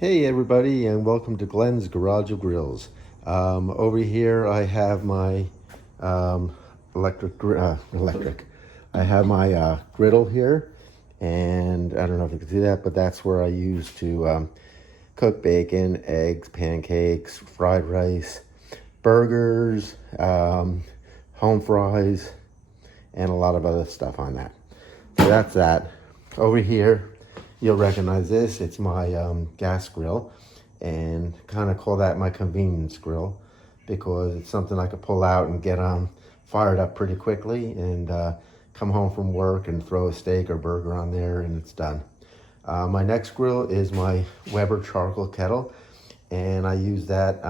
Hey everybody, and welcome to Glenn's Garage of Grills. Over here I have my electric. I have my griddle here, and I don't know if you can see that, but that's where I use to cook bacon, eggs, pancakes, fried rice, burgers, home fries, and a lot of other stuff on that. So that's that. Over here, you'll recognize this. It's my gas grill, and kind of call that my convenience grill because it's something I could pull out and get fired up pretty quickly and come home from work and throw a steak or burger on there and it's done. My next grill is my Weber charcoal kettle, and I use that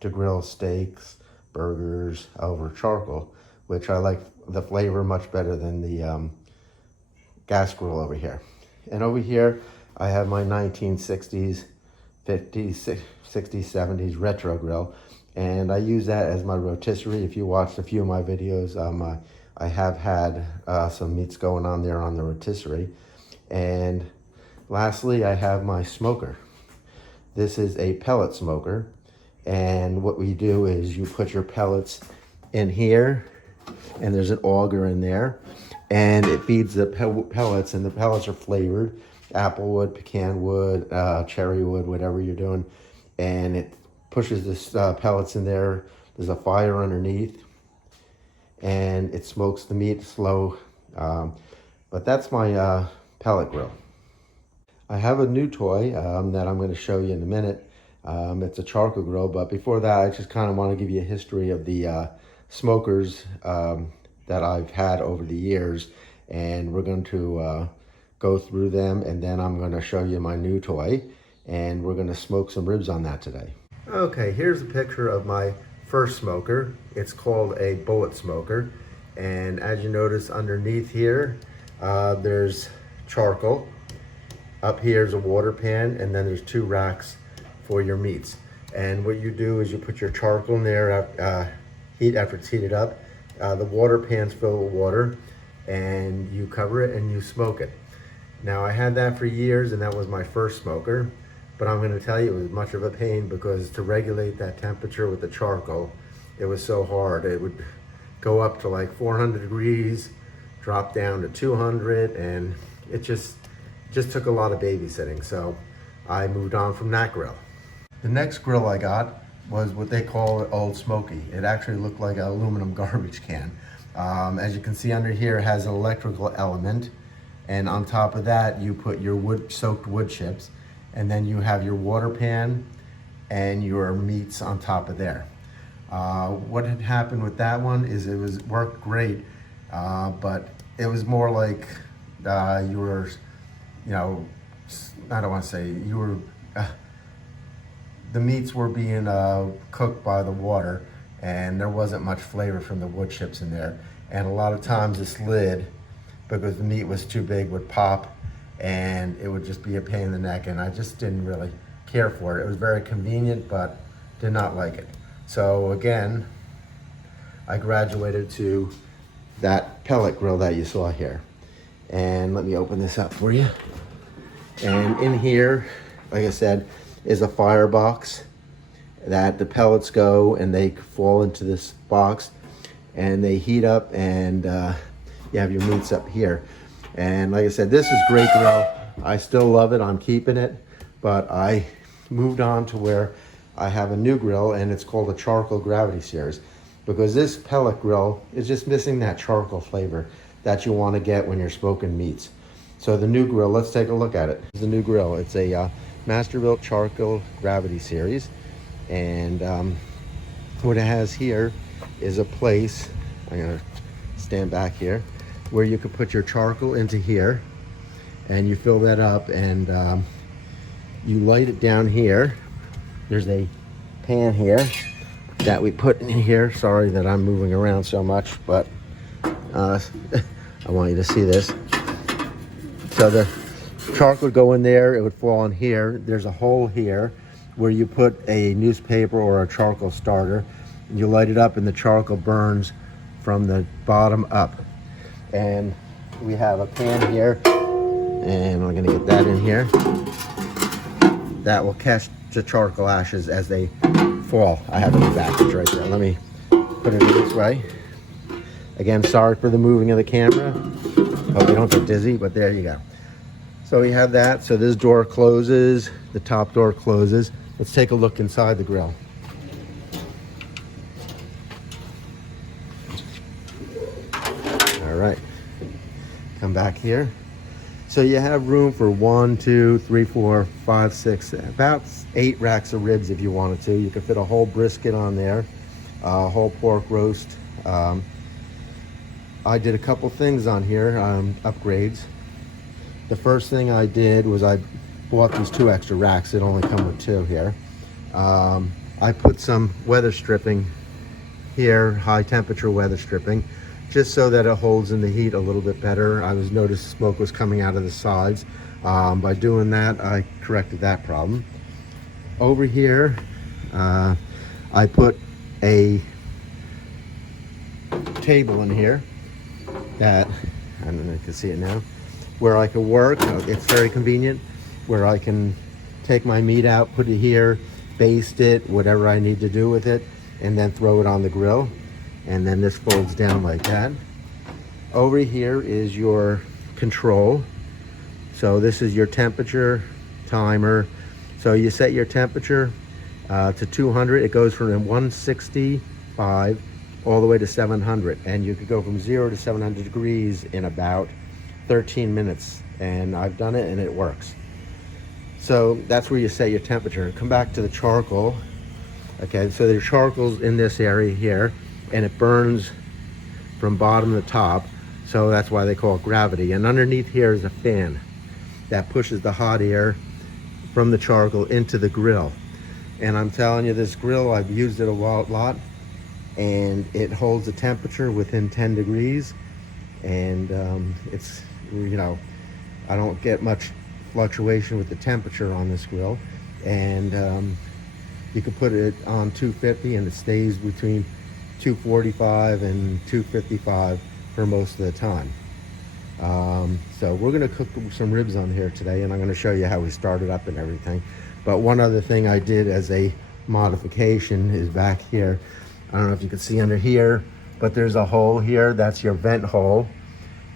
to grill steaks, burgers over charcoal, which I like the flavor much better than the gas grill over here. And over here, I have my 1960s, 50s, 60s, 70s retro grill. And I use that as my rotisserie. If you watched a few of my videos, I have had some meats going on there on the rotisserie. And lastly, I have my smoker. This is a pellet smoker. And what we do is you put your pellets in here, and there's an auger in there, and it feeds the pellets, and the pellets are flavored apple wood, pecan wood, cherry wood, whatever you're doing, and it pushes the pellets in there. There's a fire underneath, and it smokes the meat slow. But that's my pellet grill. I have a new toy that I'm going to show you in a minute. It's a charcoal grill, but before that, I just kind of want to give you a history of the smokers that I've had over the years, and we're going to go through them, and then I'm going to show you my new toy, and we're going to smoke some ribs on that today. Okay, here's a picture of my first smoker. It's called a bullet smoker, and as you notice underneath here, there's charcoal. Up here is a water pan, and then there's two racks for your meats. And what you do is you put your charcoal in there after it's heated up. The water pan's filled with water, and you cover it and you smoke it. Now I had that for years, and that was my first smoker, but I'm going to tell you it was much of a pain because to regulate that temperature with the charcoal, it was so hard. It would go up to like 400 degrees, drop down to 200, and it just took a lot of babysitting, so I moved on from that grill. The next grill I got was what they call Old Smokey. It actually looked like an aluminum garbage can. As you can see under here, it has an electrical element, and on top of that you put your soaked wood chips, and then you have your water pan and your meats on top of there. What had happened with that one is it worked great, but it was more like you were, I don't want to say you were, the meats were being cooked by the water, and there wasn't much flavor from the wood chips in there. And a lot of times this lid, because the meat was too big, would pop, and it would just be a pain in the neck, and I just didn't really care for it. It was very convenient, but did not like it. So again, I graduated to that pellet grill that you saw here. And let me open this up for you. And in here, like I said, is a firebox that the pellets go, and they fall into this box and they heat up, and you have your meats up here. And like I said, this is great grill. I still love it. I'm keeping it, but I moved on to where I have a new grill, and it's called a Charcoal Gravity Series, because this pellet grill is just missing that charcoal flavor that you want to get when you're smoking meats. So the new grill, let's take a look at it. It's the new grill. It's a Masterbuilt Charcoal Gravity Series, and what it has here is a place, I'm gonna stand back here, where you could put your charcoal into here, and you fill that up, and you light it down here. There's a pan here that we put in here. Sorry that I'm moving around so much, but I want you to see this. So the charcoal would go in there, it would fall in here. There's a hole here where you put a newspaper or a charcoal starter, and you light it up, and the charcoal burns from the bottom up. And we have a pan here, and we're gonna get that in here. that will catch the charcoal ashes as they fall. I have the package right there. Let me put it this way. Again, sorry for the moving of the camera. Hope you don't get dizzy, but there you go. So we have that. So this door closes, the top door closes. Let's take a look inside the grill. All right, come back here. So you have room for 1, 2, 3, 4, 5, 6, about 8 racks of ribs if you wanted to. You could fit a whole brisket on there, a whole pork roast. I did a couple things on here, upgrades. The first thing I did was I bought these 2 extra racks. It only come with 2 here. I put some weather stripping here, high temperature weather stripping, just so that it holds in the heat a little bit better. I noticed smoke was coming out of the sides. By doing that, I corrected that problem. Over here, I put a table in here that, I don't know if you can see it now, where I can work. It's very convenient, where I can take my meat out, put it here, baste it, whatever I need to do with it, and then throw it on the grill. And then this folds down like that. Over here is your control. So this is your temperature timer. So you set your temperature to 200. It goes from 165 all the way to 700. And you could go from 0 to 700 degrees in about 13 minutes. And I've done it and it works. So that's where you set your temperature. Come back to the charcoal. Okay, so the charcoal's in this area here, and it burns from bottom to top, so that's why they call it gravity. And underneath here is a fan that pushes the hot air from the charcoal into the grill. And I'm telling you, this grill, I've used it a lot, and it holds the temperature within 10 degrees. And it's, you know, I don't get much fluctuation with the temperature on this grill. And you can put it on 250 and it stays between 245 and 255 for most of the time. So we're going to cook some ribs on here today, and I'm going to show you how we started up and everything. But one other thing I did as a modification is back here. I don't know if you can see under here, but there's a hole here. That's your vent hole,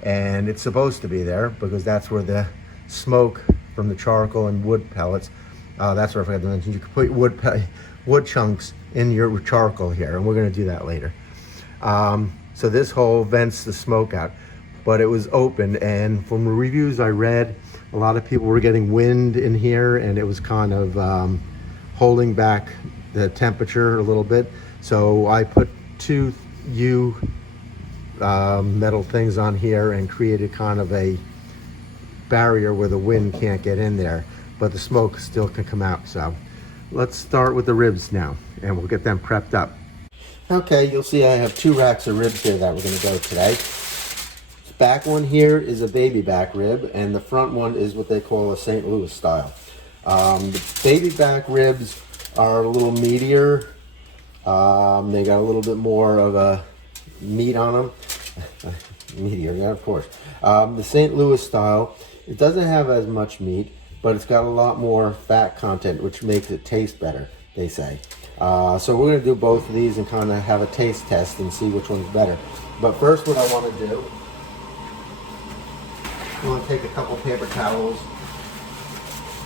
and it's supposed to be there because that's where the smoke from the charcoal and wood pellets, that's what I forgot to mention. You can put wood chunks in your charcoal here, and we're going to do that later. So this hole vents the smoke out, but it was open, and from the reviews I read, a lot of people were getting wind in here, and it was kind of holding back the temperature a little bit. So I put 2 metal things on here and created kind of a barrier where the wind can't get in there, but the smoke still can come out. So let's start with the ribs now, and we'll get them prepped up. Okay, you'll see I have 2 racks of ribs here that we're going to go today. The back one here is a baby back rib, and the front one is what they call a St. Louis style. The baby back ribs are a little meatier. They got a little bit more of a meat on them. Meatier, yeah, of course. The St. Louis style, it doesn't have as much meat, but it's got a lot more fat content, which makes it taste better, they say. So we're going to do both of these and kind of have a taste test and see which one's better. But first, what I want to do, I'm going to take a couple paper towels,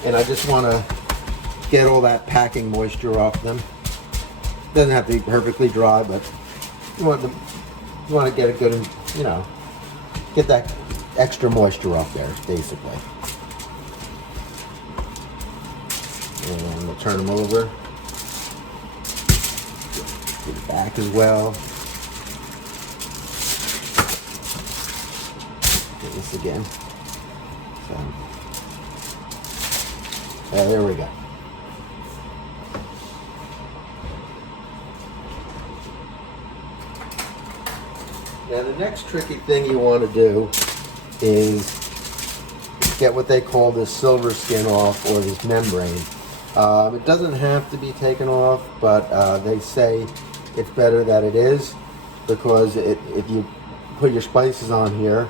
and I just want to get all that packing moisture off them. Doesn't have to be perfectly dry, but you want to get a good, you know, get that extra moisture off there, basically. And we'll turn them over. Get it back as well. Get this again. So, there we go. Now the next tricky thing you want to do is get what they call this silver skin off, or this membrane. It doesn't have to be taken off, but they say it's better that it is, because if you put your spices on here,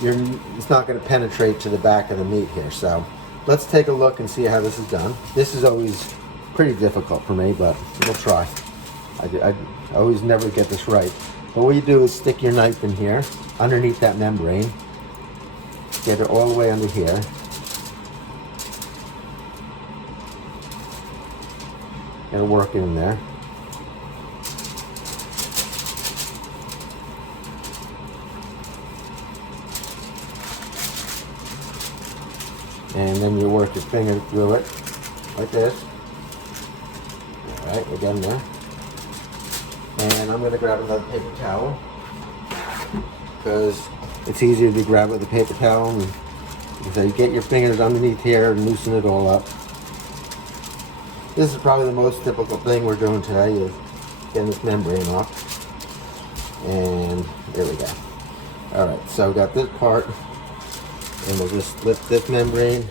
it's not going to penetrate to the back of the meat here. So let's take a look and see how this is done. This is always pretty difficult for me, but we'll try. I always never get this right. But what you do is stick your knife in here, underneath that membrane. Get it all the way under here. It'll work in there. And then you work your finger through it, like this. All right, we're done there. And I'm gonna grab another paper towel, because it's easier to grab with a paper towel. And so you get your fingers underneath here and loosen it all up. This is probably the most difficult thing we're doing today, is getting this membrane off. And there we go. All right, so we got this part, and we'll just lift this membrane.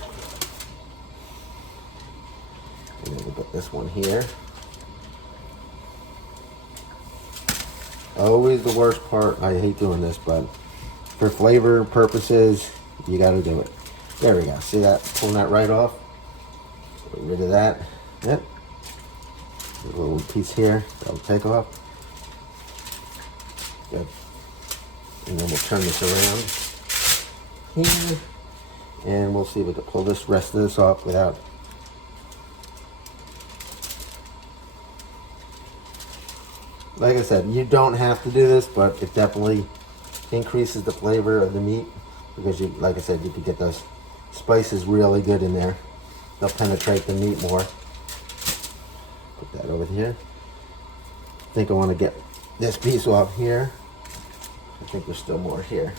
And then we'll put this one here. Always the worst part. I hate doing this, but for flavor purposes, you got to do it. There we go. See that? Pulling that right off. Get rid of that. Yep. A little piece here that'll take off. Good. And then we'll turn this around here, and we'll see if we can pull this rest of this off without. Like I said, you don't have to do this, but it definitely increases the flavor of the meat, because you, like I said, you can get those spices really good in there. They'll penetrate the meat more. Put that over here. I think I want to get this piece off here. I think there's still more here.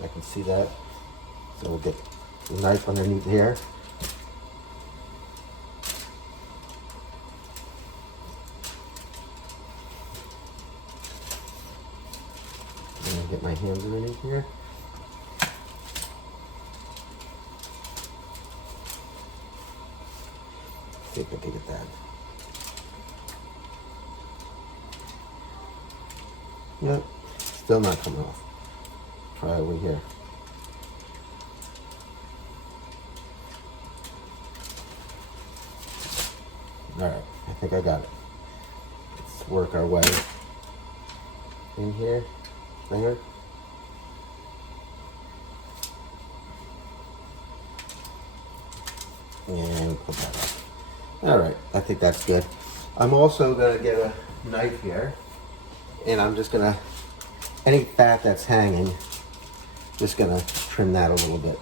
I can see that. So we'll get the knife underneath here. And get my hands underneath here. See if I can get that. Yep, still not coming off. Try over here. Alright, I think I got it. Let's work our way in here. Finger. And put that up. Alright, I think that's good. I'm also going to get a knife here, and I'm just going to, any fat that's hanging, just going to trim that a little bit.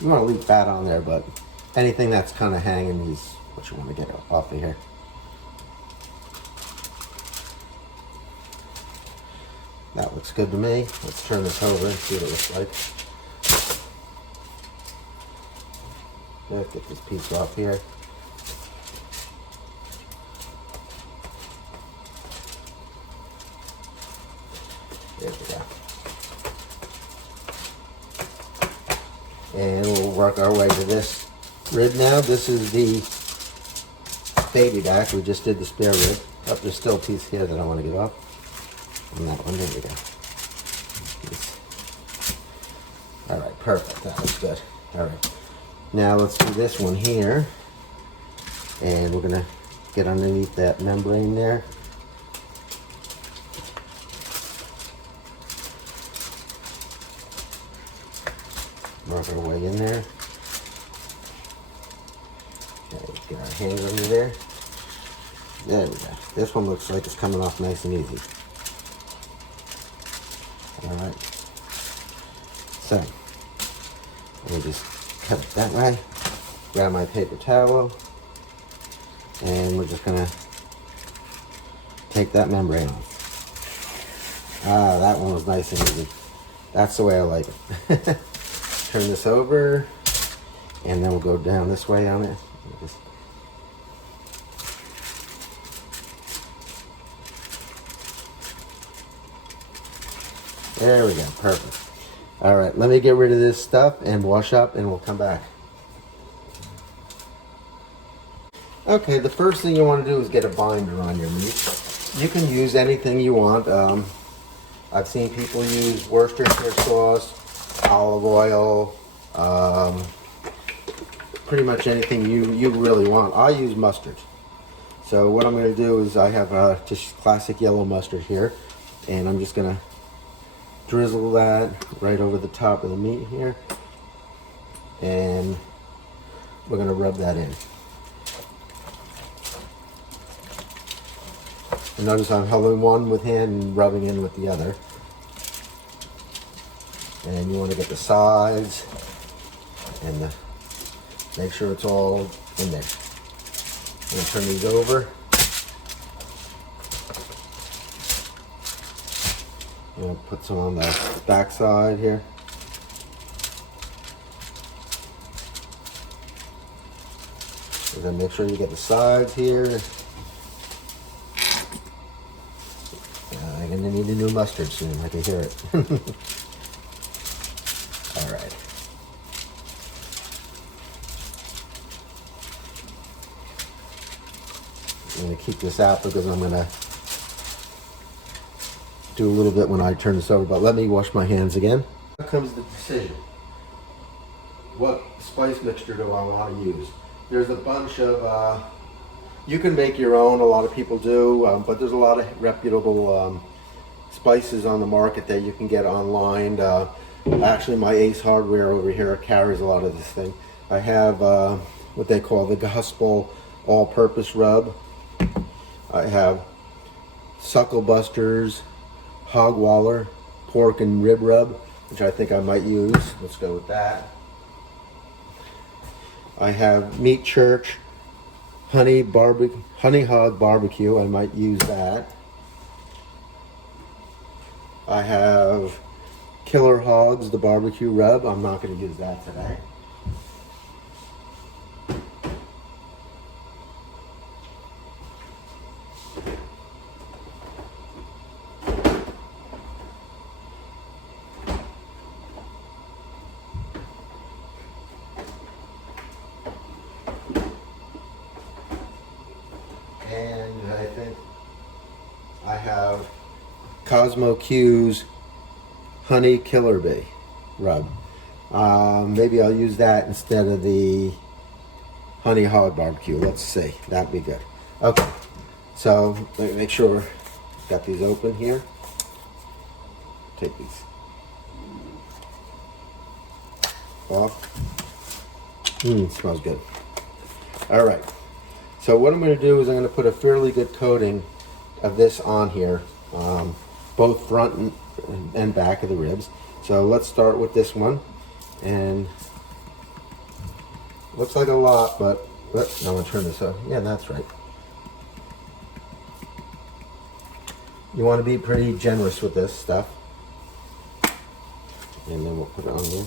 You want to leave fat on there, but anything that's kind of hanging is what you want to get off of here. That looks good to me. Let's turn this over and see what it looks like. Let's get this piece off here. There we go. And we'll work our way to this rib now. This is the baby back. We just did the spare rib. Oh, there's still a piece here that I want to get off. And that one, there we go. All right, perfect. That looks good. All right. Now let's do this one here. And we're gonna get underneath that membrane there. Work our way in there. Okay, get our hands under there. There we go. This one looks like it's coming off nice and easy. Alright. So, let me just cut it that way. Grab my paper towel. And we're just gonna take that membrane off. Ah, that one was nice and easy. That's the way I like it. Turn this over, and then we'll go down this way on it. Just there we go, perfect. All right, let me get rid of this stuff and wash up, and we'll come back. Okay, the first thing you want to do is get a binder on your meat. You can use anything you want. I've seen people use Worcestershire sauce, olive oil, pretty much anything you really want. I use mustard. So what I'm going to do is I have just classic yellow mustard here, and I'm just going to drizzle that right over the top of the meat here, and we're going to rub that in. And notice I'm holding one with hand and rubbing in with the other. And you want to get the sides and make sure it's all in there. I'm going to turn these over. I'm going to put some on the back side here. You're going to make sure you get the sides here. I'm going to need a new mustard soon. I can hear it. All right. I'm going to keep this out because I'm going to do a little bit when I turn this over, but let me wash my hands again. Now comes the decision. What spice mixture do I want to use? There's a bunch of, you can make your own, a lot of people do, but there's a lot of reputable spices on the market that you can get online. Actually, my Ace Hardware over here carries a lot of this thing. I have what they call the Gospel All-Purpose Rub. I have Suckle Busters, Hog Waller, Pork and Rib Rub, which I think I might use. Let's go with that. I have Meat Church, Honey Hog Barbecue. I might use that. I have Killer Hogs, the barbecue rub. I'm not going to use that today. And I think I have Cosmo Q's Honey Killer Bee rub. Maybe I'll use that instead of the Honey Hog Barbecue. Let's see. That'd be good. Okay. So let me make sure got these open here. Take these off. Smells good. All right. So what I'm going to do is I'm going to put a fairly good coating of this on here, both front and back of the ribs. So let's start with this one, and looks like a lot, but I'm going to turn this up. Yeah, that's right. You want to be pretty generous with this stuff, and then we'll put it on here.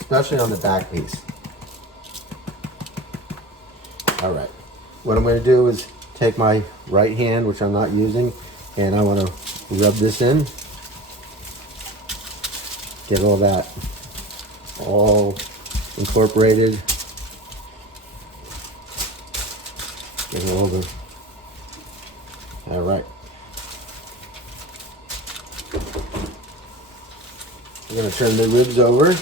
Especially on the back piece. All right, what I'm going to do is take my right hand, which I'm not using, and I want to rub this in. Get all that all incorporated. Get it over. All right. We're going to turn the ribs over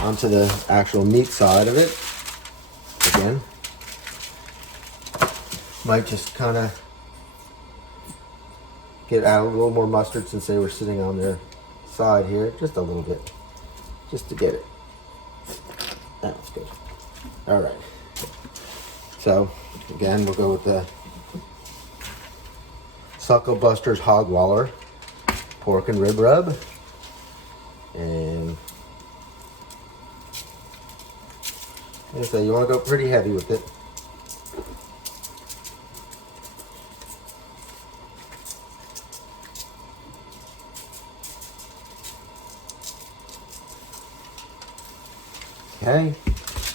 onto the actual meat side of it. Again, might just kind of add a little more mustard since they were sitting on their side here, just a little bit, just to get it. That's good. All right. So again, we'll go with the Suckle Busters Hog Waller Pork and Rib Rub, and so you want to go pretty heavy with it. Okay,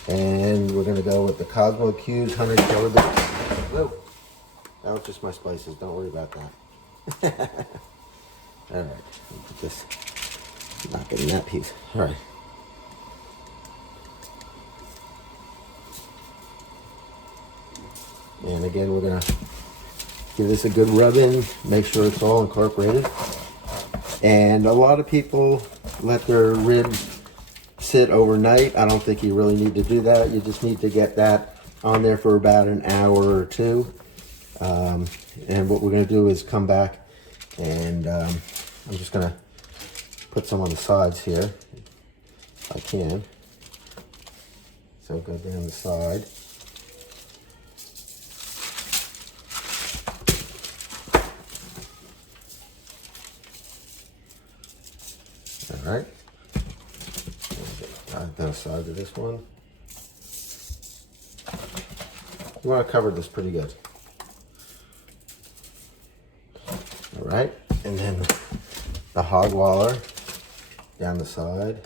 and we're going to go with the Cosmo Q's Honey Killer Bee. Whoa, that was just my spices. Don't worry about that. All right, I'll put this. Not getting that piece. All right. And again, we're gonna give this a good rub in, make sure it's all incorporated. And a lot of people let their ribs sit overnight. I don't think you really need to do that. You just need to get that on there for about an hour or two. And what we're gonna do is come back and I'm just gonna put some on the sides here, if I can. So go down the side. All right. Add the side to this one. You want to cover this pretty good. All right, and then the hog waller down the side.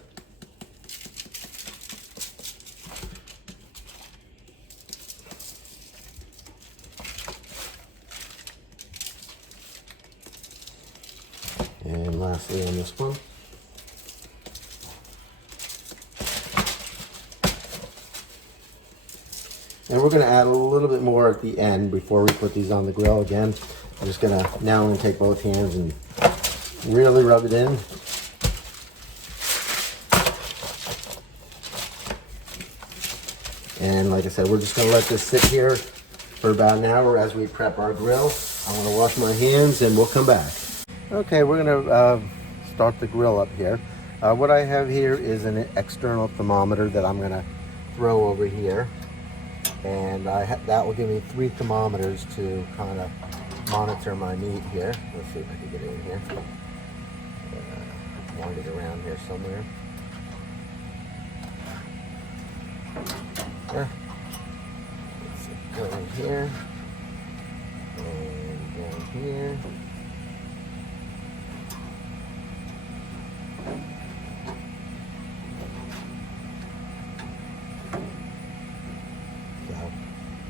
And lastly on this one. And we're gonna add a little bit more at the end before we put these on the grill again. I'm just gonna, now I'm gonna take both hands and really rub it in. And like I said, we're just gonna let this sit here for about an hour as we prep our grill. I'm gonna wash my hands and we'll come back. Okay, we're gonna start the grill up here. What I have here is an external thermometer that I'm gonna throw over here. And that will give me 3 thermometers to kind of monitor my meat here. Let's see if I can get it in here. Wind it around here somewhere. Let's see, go in here and down here.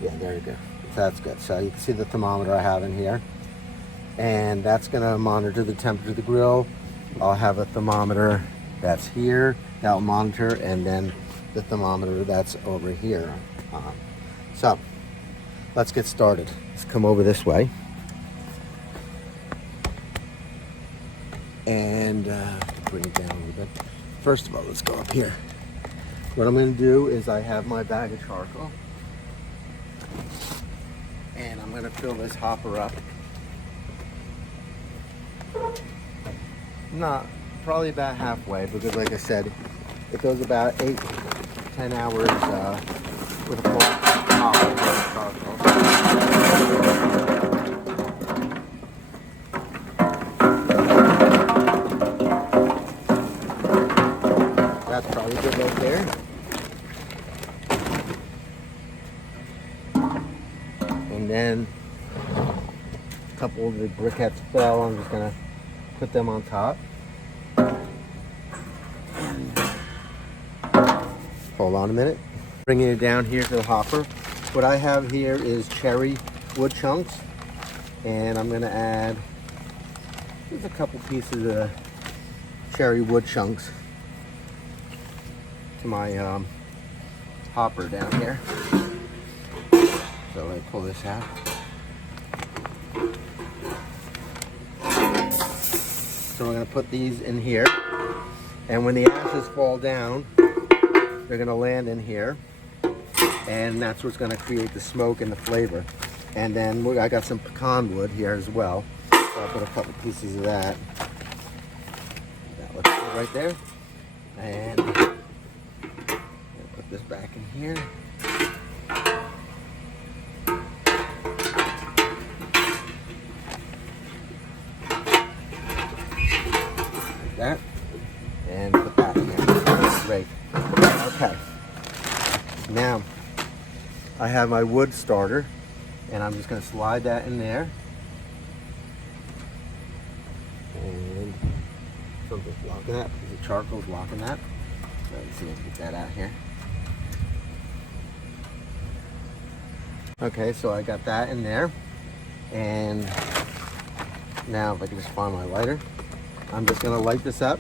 Yeah, there you go. That's good. So you can see the thermometer I have in here. And that's going to monitor the temperature of the grill. I'll have a thermometer that's here that will monitor, and then the thermometer that's over here. So let's get started. Let's come over this way. And bring it down a little bit. First of all, let's go up here. What I'm going to do is I have my bag of charcoal. And I'm going to fill this hopper up. Not probably about halfway, because like I said, it goes about 8-10 hours with a full hopper of charcoal. That's probably good right there. And then a couple of the briquettes fell. I'm just gonna put them on top. Hold on a minute. Bringing it down here to the hopper. What I have here is cherry wood chunks, and I'm gonna add just a couple pieces of cherry wood chunks to my hopper down here. So let me pull this out. So we're going to put these in here, and when the ashes fall down, they're going to land in here, and that's what's going to create the smoke and the flavor. And then I got some pecan wood here as well, so I'll put a couple pieces of that. That looks good right there. And I'll put this back in here. That and put that in there. Great. Okay. Now I have my wood starter, and I'm just going to slide that in there. And something's blocking that because the charcoal's blocking that. So let's see if I can get that out here. Okay, so I got that in there, and now if I can just find my lighter. I'm just going to light this up.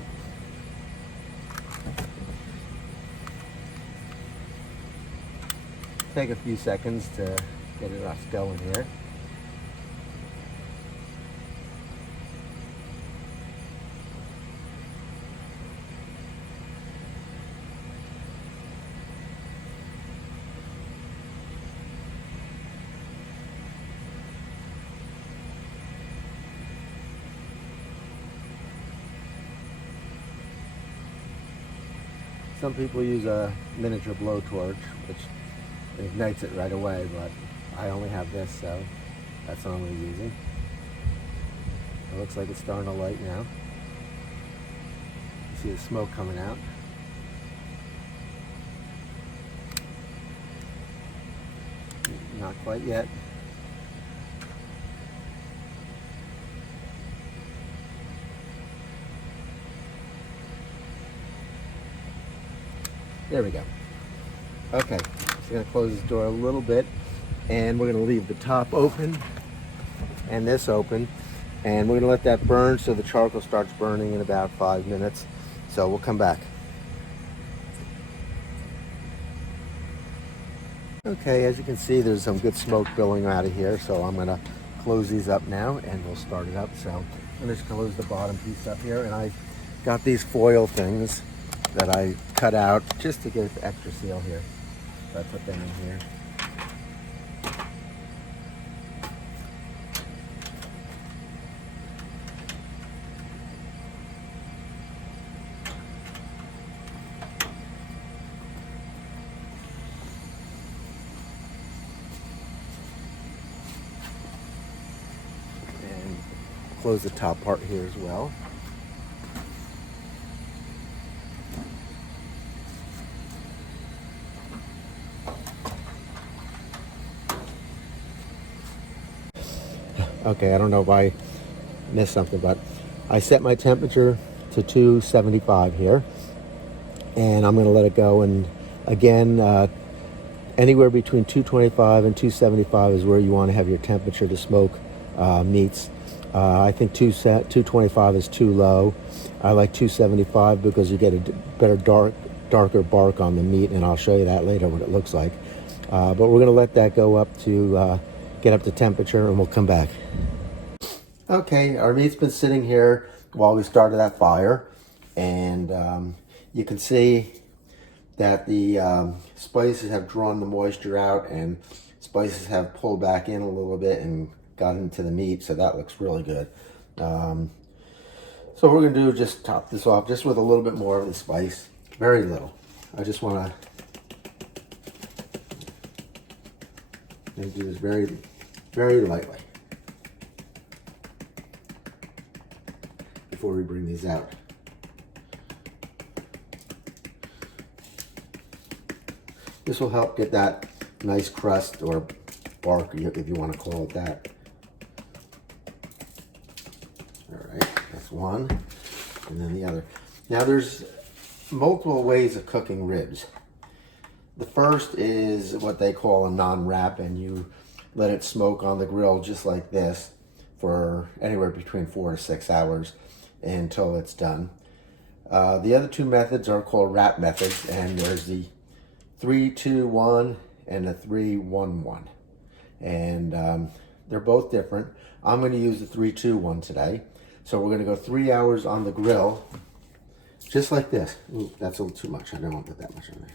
Take a few seconds to get us going here. Some people use a miniature blowtorch, which ignites it right away, but I only have this, so that's what I'm going to be using. It looks like it's starting to light now. You see the smoke coming out. Not quite yet. There we go. Okay, just gonna close this door a little bit, and we're gonna leave the top open and this open, and we're gonna let that burn so the charcoal starts burning in about 5 minutes. So we'll come back. Okay, as you can see, there's some good smoke billowing out of here, so I'm gonna close these up now and we'll start it up. So I'm just close the bottom piece up here, and I got these foil things that I cut out just to get the extra seal here. So I put them in here. And close the top part here as well. Okay, I don't know if I missed something, but I set my temperature to 275 here, and I'm going to let it go. And again, anywhere between 225 and 275 is where you want to have your temperature to smoke meats. I think 225 is too low. I like 275 because you get a better darker bark on the meat, and I'll show you that later what it looks like. But we're going to let that go up to get up to temperature, and we'll come back. Okay, our meat's been sitting here while we started that fire, and you can see that the spices have drawn the moisture out, and spices have pulled back in a little bit and got into the meat, so that looks really good. So what we're going to do is just top this off just with a little bit more of the spice, very little. I just want to do this very, very lightly before we bring these out. This will help get that nice crust or bark, if you want to call it that. All right, that's one, and then the other. Now there's multiple ways of cooking ribs. The first is what they call a non-wrap, and you let it smoke on the grill just like this for anywhere between 4 to 6 hours until it's done. The other two methods are called wrap methods, and there's the 3-2-1 and the 3-1-1, and they're both different. I'm going to use the 3-2-1 today. So we're going to go 3 hours on the grill, just like this. Ooh, that's a little too much. I don't want to put that much on there.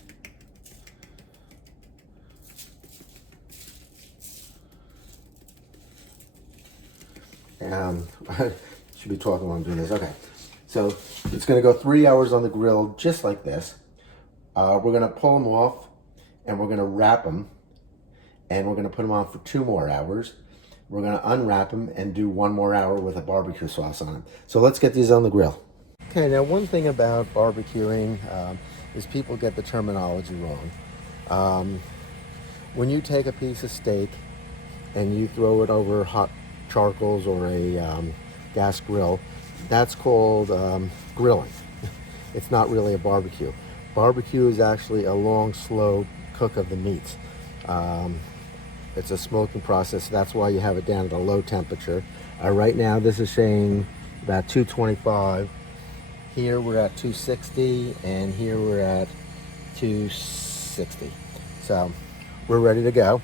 I should be talking while I'm doing this. Okay, so it's going to go 3 hours on the grill, just like this. We're going to pull them off, and we're going to wrap them, and we're going to put them on for 2 more hours. We're going to unwrap them and do 1 more hour with a barbecue sauce on them. So let's get these on the grill. Okay, now one thing about barbecuing is people get the terminology wrong. When you take a piece of steak and you throw it over hot charcoals or a gas grill, that's called grilling. It's not really a barbecue. Barbecue is actually a long, slow cook of the meats. It's a smoking process. That's why you have it down at a low temperature. Right now, this is saying about 225. Here we're at 260, and here we're at 260. So we're ready to go.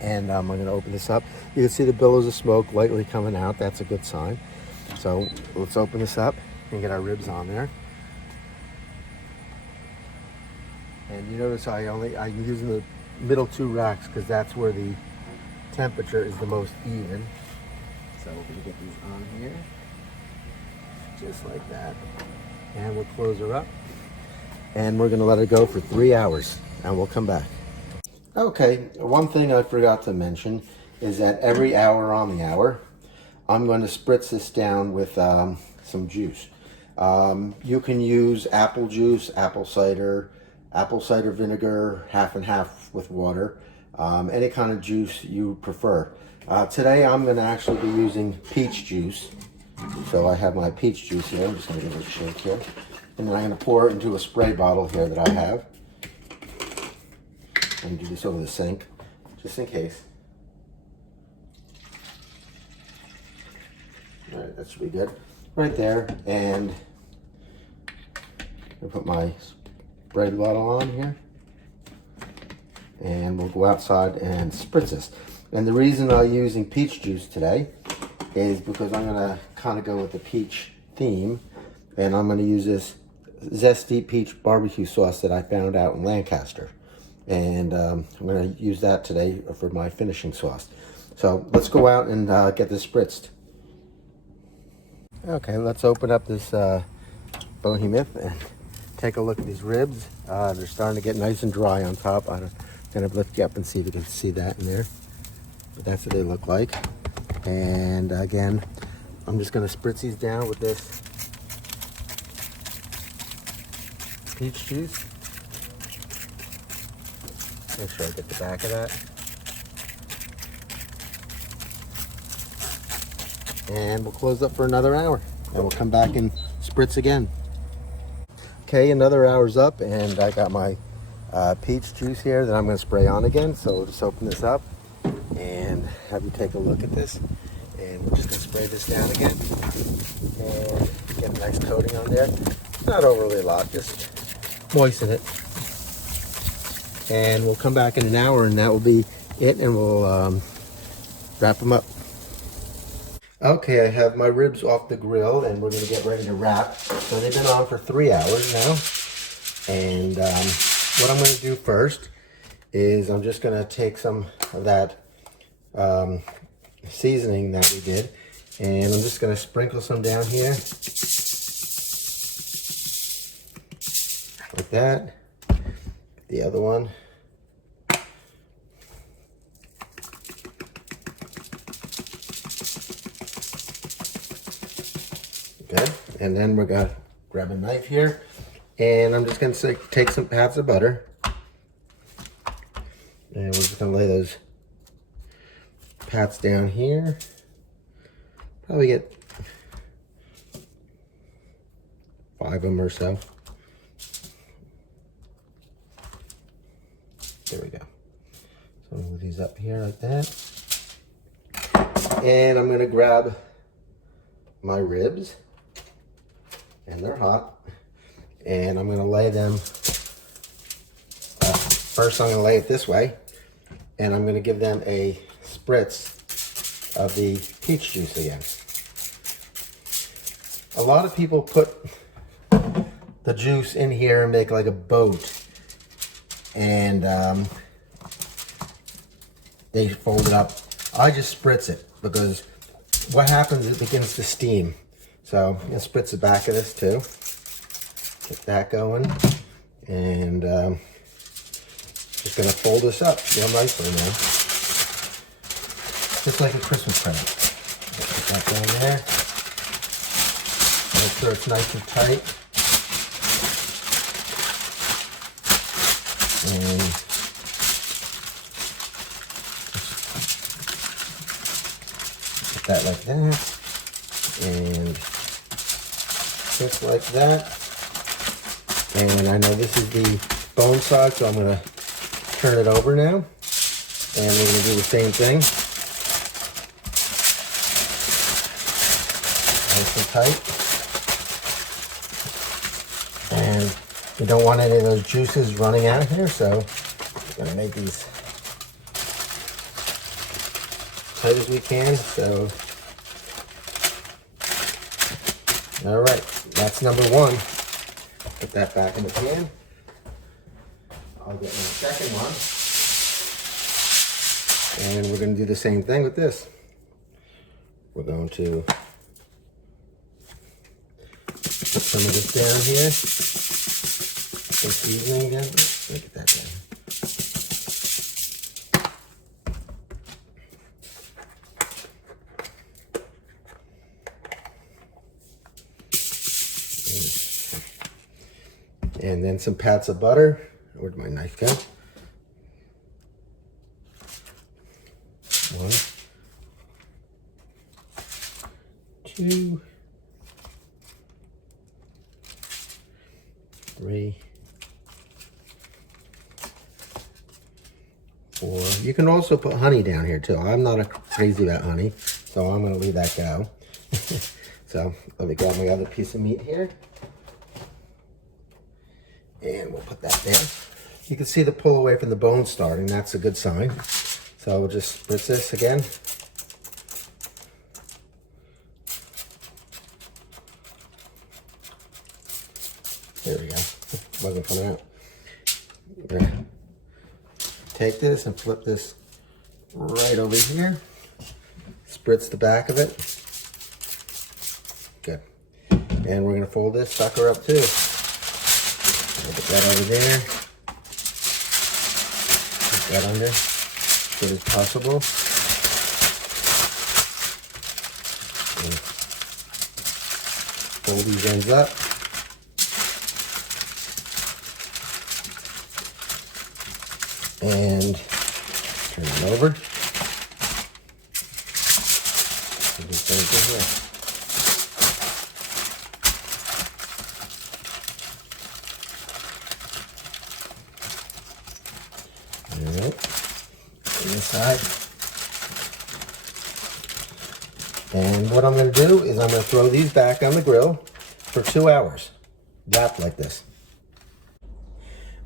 And I'm going to open this up. You can see the billows of smoke lightly coming out. That's a good sign. So let's open this up and get our ribs on there. And you notice I'm using the middle two racks because that's where the temperature is the most even. So we're going to get these on here, just like that. And we'll close her up. And we're going to let it go for 3 hours. And we'll come back. Okay, one thing I forgot to mention is that every hour on the hour, I'm going to spritz this down with some juice. You can use apple juice, apple cider vinegar, half and half with water, any kind of juice you prefer. Today I'm going to actually be using peach juice. So I have my peach juice here. I'm just going to give it a shake here. And then I'm going to pour it into a spray bottle here that I have. I'm going to do this over the sink, just in case. All right, that should be good. Right there, and I'll put my spray bottle on here. And we'll go outside and spritz this. And the reason I'm using peach juice today is because I'm going to kind of go with the peach theme. And I'm going to use this zesty peach barbecue sauce that I found out in Lancaster. And I'm going to use that today for my finishing sauce. So let's go out and get this spritzed. Okay, let's open up this behemoth and take a look at these ribs. They're starting to get nice and dry on top. I'm going to lift you up and see if you can see that in there. But that's what they look like. And again, I'm just going to spritz these down with this peach juice. Make sure I get the back of that. And we'll close up for another hour. And we'll come back and spritz again. Okay, another hour's up and I got my peach juice here that I'm going to spray on again. So we'll just open this up and have you take a look at this. And we're just going to spray this down again. And get a nice coating on there. Not overly a lot, just moisten it. And we'll come back in an hour and that will be it, and we'll wrap them up. Okay, I have my ribs off the grill and we're going to get ready to wrap. So they've been on for 3 hours now. And what I'm going to do first is I'm just going to take some of that seasoning that we did, and I'm just going to sprinkle some down here. Like that. The other one. Okay, and then we're gonna grab a knife here, and I'm just gonna take some pats of butter, and we're just gonna lay those pats down here. Probably get 5 of them or so. There we go. So I'm gonna move these up here like that. And I'm gonna grab my ribs, and they're hot. And I'm gonna lay them, first I'm gonna lay it this way, and I'm gonna give them a spritz of the peach juice again. A lot of people put the juice in here and make like a boat. And they fold it up. I just spritz it because what happens is it begins to steam. So I'm gonna spritz the back of this too. Get that going. And just gonna fold this up real nicely now. Just like a Christmas present. Put that down there. Make sure it's nice and tight. And put that like that, and just like that. And I know this is the bone side, so I'm going to turn it over now, and we're going to do the same thing. Nice and tight. And you don't want any of those juices running out here, so I'm going to make these tight as we can. So, all right, that's number one. Put that back in the pan. I'll get my second one. And we're going to do the same thing with this. We're going to put some of this down here. Some seasoning again. Let me get that down. And then some pats of butter. Where'd my knife go? 1, 2, 3, 4. You can also put honey down here too. I'm not crazy about honey, so I'm going to leave that go. So let me grab my other piece of meat here. And we'll put that down. You can see the pull away from the bone starting. That's a good sign. So we'll just spritz this again. There we go. Wasn't coming out. We're gonna take this and flip this right over here. Spritz the back of it. Good. And we're gonna fold this sucker up too. Put that over there. Put that under as good as possible. And fold these ends up. And turn it over. Do the same thing here. Alright, on this side. And what I'm going to do is I'm going to throw these back on the grill for 2 hours, wrapped like this.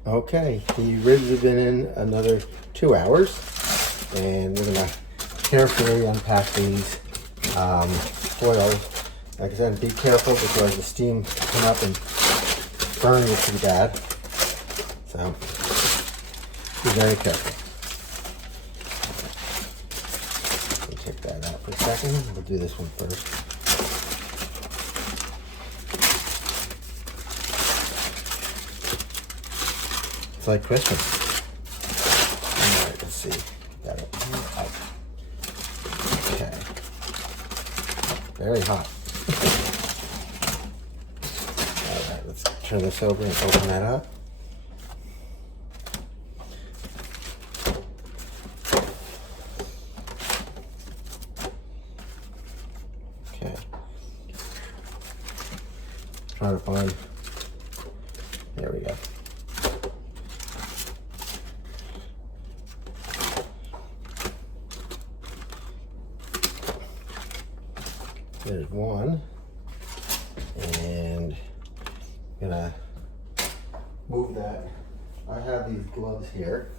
Okay, the ribs have been in another 2 hours, and we're going to carefully unpack these foils. Like I said, be careful because the steam can come up and burn you pretty bad. So, be very careful. Let me take that out for a second. We'll do this one first. It's like Christmas. All right, let's see. Got it. Okay. Very hot. All right, let's turn this over and open that up. Okay. Trying to find. There we go. There's one, and I'm gonna move that. I have these gloves here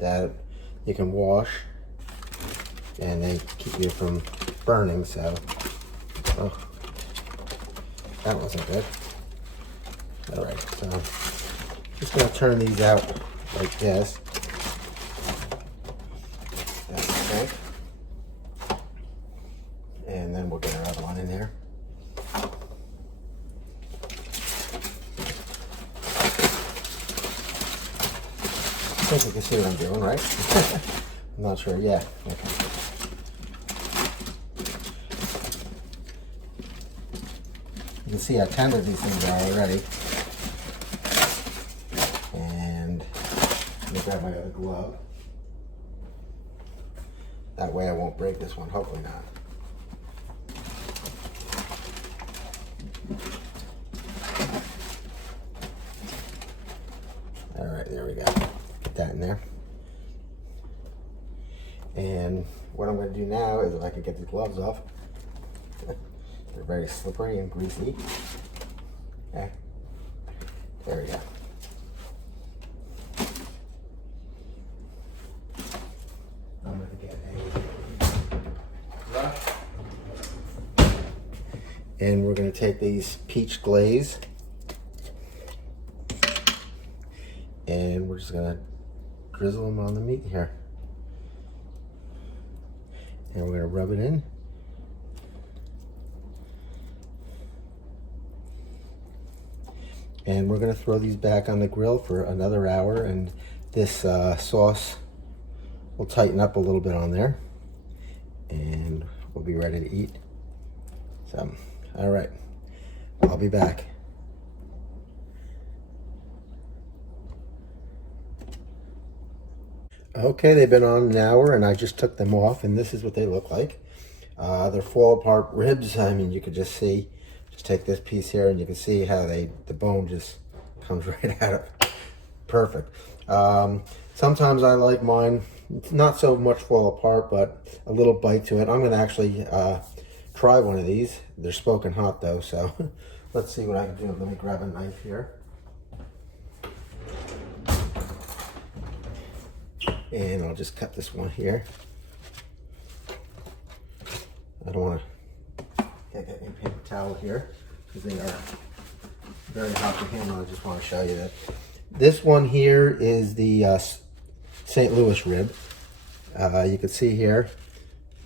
that you can wash, and they keep you from burning. So, oh, that wasn't good. All right, so just gonna turn these out like this. That's okay. And then we'll get our other one in there. I think you can see what I'm doing, right? I'm not sure. Yeah. Okay. You can see how tender these things are already. And let me grab my other glove. That way I won't break this one. Hopefully not. All right, there we go. Get that in there. And what I'm going to do now is, if I can get the gloves off, they're very slippery and greasy. Okay, there we go. I'm going to get a And we're going to take these peach glaze and we're just going to drizzle them on the meat here. And we're going to rub it in. And we're going to throw these back on the grill for another hour, and this sauce will tighten up a little bit on there, and we'll be ready to eat. So, all right, I'll be back. Okay, they've been on an hour, and I just took them off, and this is what they look like. They're fall apart ribs. I mean, you could just see. Just take this piece here and you can see how the bone just comes right out of it. Perfect. Sometimes I like mine not so much fall apart, but a little bite to it. I'm going to actually try one of these. They're smoking hot though, so let's see what I can do. Let me grab a knife here. And I'll just cut this one here. I don't want to get a paper towel here because they are very hot to handle. I just want to show you that. This one here is the St. Louis rib. You can see here,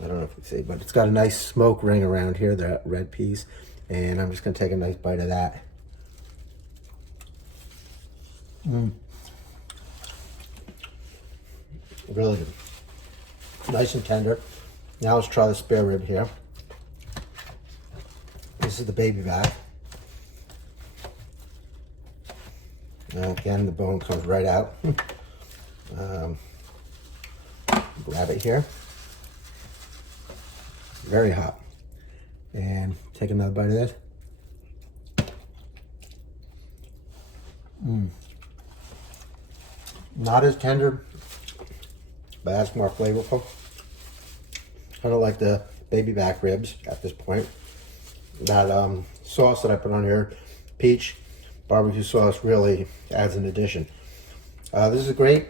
I don't know if you can see, but it's got a nice smoke ring around here, that red piece. And I'm just going to take a nice bite of that. Really good. Nice and tender. Now let's try the spare rib here. This is the baby back. Again, the bone comes right out. Grab it here. Very hot. And take another bite of this. Not as tender, but that's more flavorful. Kind of like the baby back ribs at this point. That sauce that I put on here, peach barbecue sauce, really adds an addition. This is great.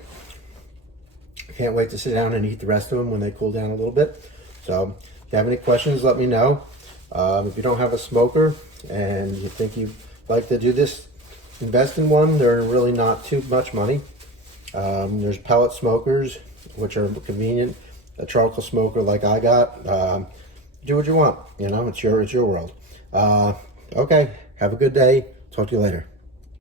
I can't wait to sit down and eat the rest of them when they cool down a little bit. So if you have any questions, let me know. If you don't have a smoker and you think you'd like to do this, invest in one. They're really not too much money. There's pellet smokers, which are convenient. A charcoal smoker like I got. Do what you want. You know, it's your world. Okay, have a good day. Talk to you later.